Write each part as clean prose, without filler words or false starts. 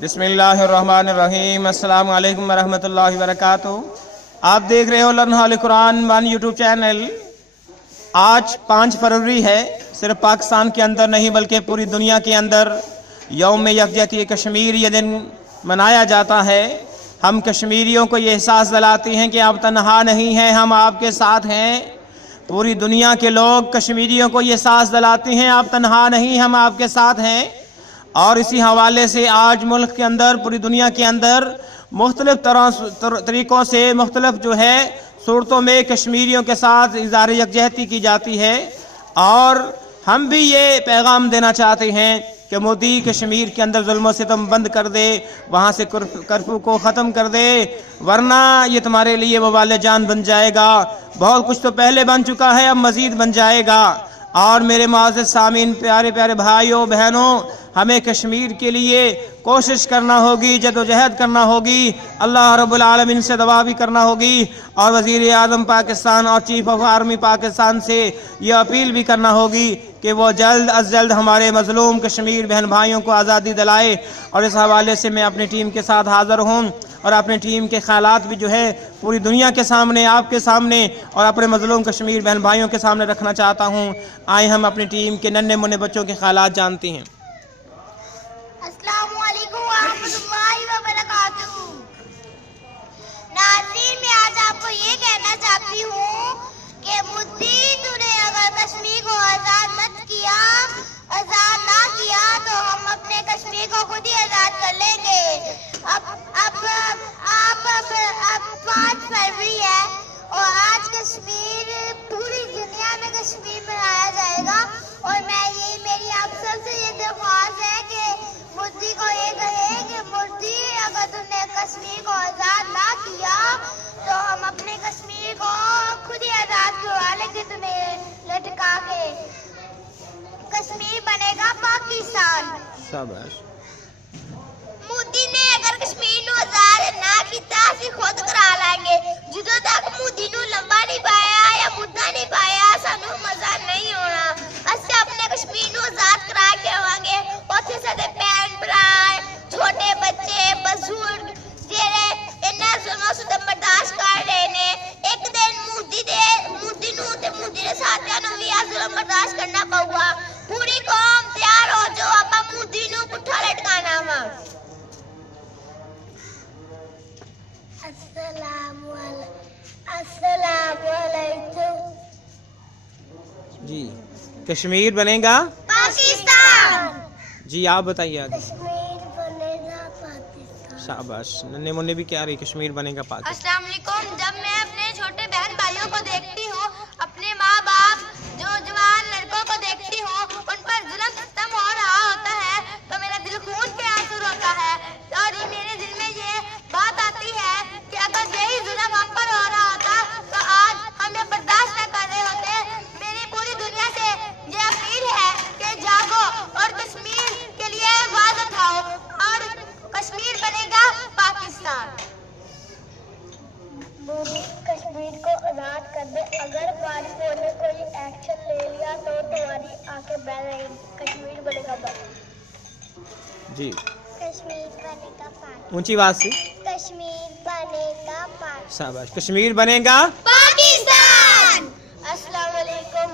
बिस्मिल्लाहिर्रहमानिर्रहीम। अस्सलाम वालेकुम वरहमतुल्लाहि वबरकातुहू। आप देख रहे हो learn Holi Quran one YouTube channel. आज 5 फरवरी है। सिर्फ पाकिस्तान के अंदर नहीं बल्कि पूरी दुनिया के अंदर यौम यकजहती कश्मीर ये दिन मनाया जाता है। हम कश्मीरियों को ये एहसास दिलाते हैं कि आप तन्हा नहीं हैं, हम आपके साथ हैं। पूरी दुनिया के लोग कश्मीरियों को ये एहसास दिलाते हैं आप तन्हा नहीं, हम आपके साथ हैं। और इसी हवाले से आज मुल्क के अंदर पूरी दुनिया के अंदर मुख्तलिफ तरीक़ों से मुख्तलिफ जो है सूरतों में कश्मीरियों के साथ इज़हार यकजहती की जाती है। और हम भी ये पैगाम देना चाहते हैं कि मोदी कश्मीर के अंदर जुल्म सितम बंद कर दे, वहाँ से कर्फ्यू को ख़त्म कर दे, वरना ये तुम्हारे लिए वबाल जान बन जाएगा। बहुत कुछ तो पहले बन चुका है, अब मज़ीद बन जाएगा। और मेरे मुअज़्ज़िज़ सामीन, प्यारे प्यारे भाइयों बहनों, हमें कश्मीर के लिए कोशिश करना होगी, जदोजहद करना होगी, अल्लाह रब्बुल आलमीन से दुआ भी करना होगी और वज़ीर आज़म पाकिस्तान और चीफ ऑफ आर्मी पाकिस्तान से ये अपील भी करना होगी कि वो जल्द अज जल्द हमारे मज़लूम कश्मीर बहन भाइयों को आज़ादी दिलाए। और इस हवाले से मैं अपनी टीम के साथ हाज़िर हूँ और अपनी टीम के ख़यालात भी जो है पूरी दुनिया के सामने, आपके सामने और अपने मज़लूम कश्मीर बहन भाइयों के सामने रखना चाहता हूँ। आए हम अपनी टीम के नन्हे मुन्ने बच्चों के ख़यालात जानते हैं। अस्सलामु अलैकुम वरहमतुल्लाहि वबरकातुहू। नाज़रीन, मैं आज आपको ये कहना चाहती हूँ कि मोदी तूने अगर कश्मीर को आज़ाद ना किया तो हम अपने कश्मीर को खुद ही आज़ाद कर लेंगे। अब 5 फरवरी है और आज कश्मीर, पूरी दुनिया में कश्मीर मनाया जाएगा। और मेरी आप सबसे ये दरख्वास्त है कि मोदी को ये कहे कि मोदी अगर तुमने कश्मीर को आज़ाद ना किया तो हम अपने कश्मीर को खुद ही आज़ाद करवा लेंगे तुम्हें लटका के। कश्मीर बनेगा पाकिस्तान। शाबाश। मोदी ने अगर कश्मीर को आज़ाद ना किया ਅਸੀਂ खुद करा लेंगे। ਜਦੋਂ तक मोदी ਨੂੰ लंबा नहीं पाया या मुद्दा नहीं पाया ਸਾਨੂੰ मजा नहीं होना। ਅਸੀਂ अपने कश्मीर ਨੂੰ आज़ाद करा के आवांगे। ਉੱਥੇ ਸਾਡੇ ਭੈਣ ਭਰਾ, छोटे बच्चे, बजुर्ग ਜਿਹੜੇ ਇਹਨਾਂ ਜ਼ੁਲਮਾਂ ਤੋਂ ਬਰਦਾਸ਼ਤ ਕਰ ਰਹੇ ਨੇ, ਇੱਕ ਦਿਨ मोदी ਨੂੰ ਤੇ मोदी ਦੇ ਸਾਥੀਆਂ ਨੂੰ ਵੀ ਇਹ ਜ਼ੁਲਮ ਬਰਦਾਸ਼ਤ ਕਰਨਾ ਪਊਗਾ। पूरी कौम तैयार हो जो आप मोदी ਨੂੰ ਪੁੱਠਾ ਲਟਕਾਣਾ ਵਾ। अस्सलामुअलैकुम। जी, कश्मीर बनेगा पाकिस्तान। जी, आप बताइए आगे। कश्मीर बनेगा पाकिस्तान। शाबाश। नन्हे मुन्ने भी क्या रही, कश्मीर बनेगा पाकिस्तान। अस्सलाम वालेकुम। जब मैं अपने छोटे बहन भाइयों को देखती हूँ, अपने माँ बाप जो जवान लड़कों को देखती हूँ, उन पर जुल्म सितम हो रहा होता है तो मेरा दिल खून के आंसू रोता है। और मेरे दिल में ये बात आती है कि अगर यही जुल्म हम पर हो रहा होता तो आज हम ये बर्दाश्त न कर रहे होते। मेरी पूरी दुनिया से ये अपील है कि जागो और कश्मीर के लिए आवाज उठाओ और कश्मीर बनेगा पाकिस्तान। मोदी कश्मीर को आज़ाद कर दे। अगर पाकिस्तान ने कोई एक्शन ले लिया तो तुम्हारी आंखें बह रहेंगी। कश्मीर बनेगा जी, कश्मीर बनेगा पाकिस्तान। ऊंची आवाज से। कश्मीर बनेगा पाकिस्तान। शाबाश। कश्मीर बनेगा पाकिस्तान। अस्सलाम वालेकुम।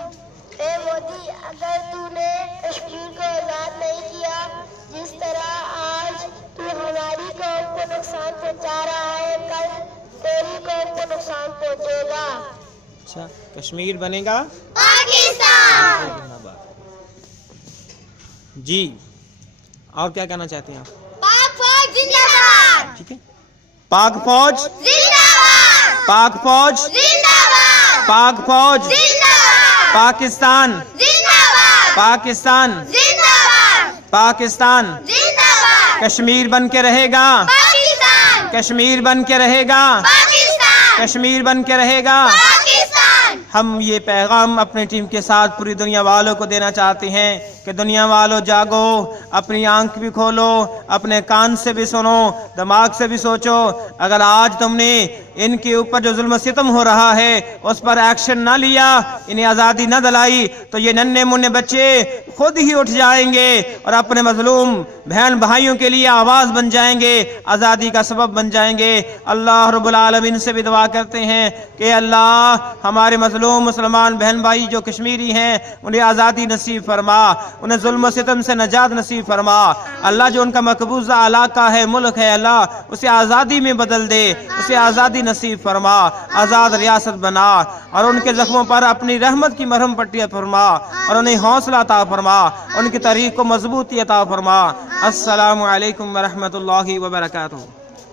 ए मोदी, अगर तूने कश्मीर को आज़ाद नहीं किया, जिस तरह आज तू हमारी कौम को नुकसान पहुंचा रहा है, कल तेरी कौम को नुकसान पहुंचेगा। अच्छा, कश्मीर बनेगा पाकिस्तान। जी, और क्या कहना चाहते हैं आप? पाक फौज जिंदाबाद। ठीक है। पाक फौज जिंदाबाद। पाक फौज जिंदाबाद। पाक फौज जिंदाबाद। पाकिस्तान जिंदाबाद। पाकिस्तान जिंदाबाद। पाकिस्तान। जिंदाबाद। कश्मीर बन के रहेगा पाकिस्तान। कश्मीर बन के रहेगा पाकिस्तान। कश्मीर बन के रहेगा। पाकिस्तान। हम ये पैगाम अपनी टीम के साथ पूरी दुनिया वालों को देना चाहते हैं कि दुनिया वालों जागो, अपनी आंख भी खोलो, अपने कान से भी सुनो, दिमाग से भी सोचो। अगर आज तुमने ان کے اوپر جو ظلم و ستم ہو رہا ہے اس پر ایکشن نہ لیا، انہیں آزادی نہ دلائی تو یہ ننھے منھے بچے خود ہی اٹھ جائیں گے اور اپنے مظلوم بہن بھائیوں کے لیے آواز بن جائیں گے، آزادی کا سبب بن جائیں گے۔ اللہ رب العالمین سے بھی دعا کرتے ہیں کہ اللہ ہمارے مظلوم مسلمان بہن بھائی جو کشمیری ہیں انہیں آزادی نصیب فرما، انہیں ظلم و ستم سے نجات نصیب فرما۔ اللہ جو ان کا مقبوضہ علاقہ ہے، ملک ہے، اللہ اسے آزادی میں بدل دے، اسے آزادی نصیب فرما، آزاد ریاست بنا اور ان کے زخموں پر اپنی رحمت کی مرہم پٹی فرما اور انہیں حوصلہ عطا فرما، ان کی تحریک کو مضبوطی عطا فرما۔ السلام علیکم ورحمۃ اللہ وبرکاتہ۔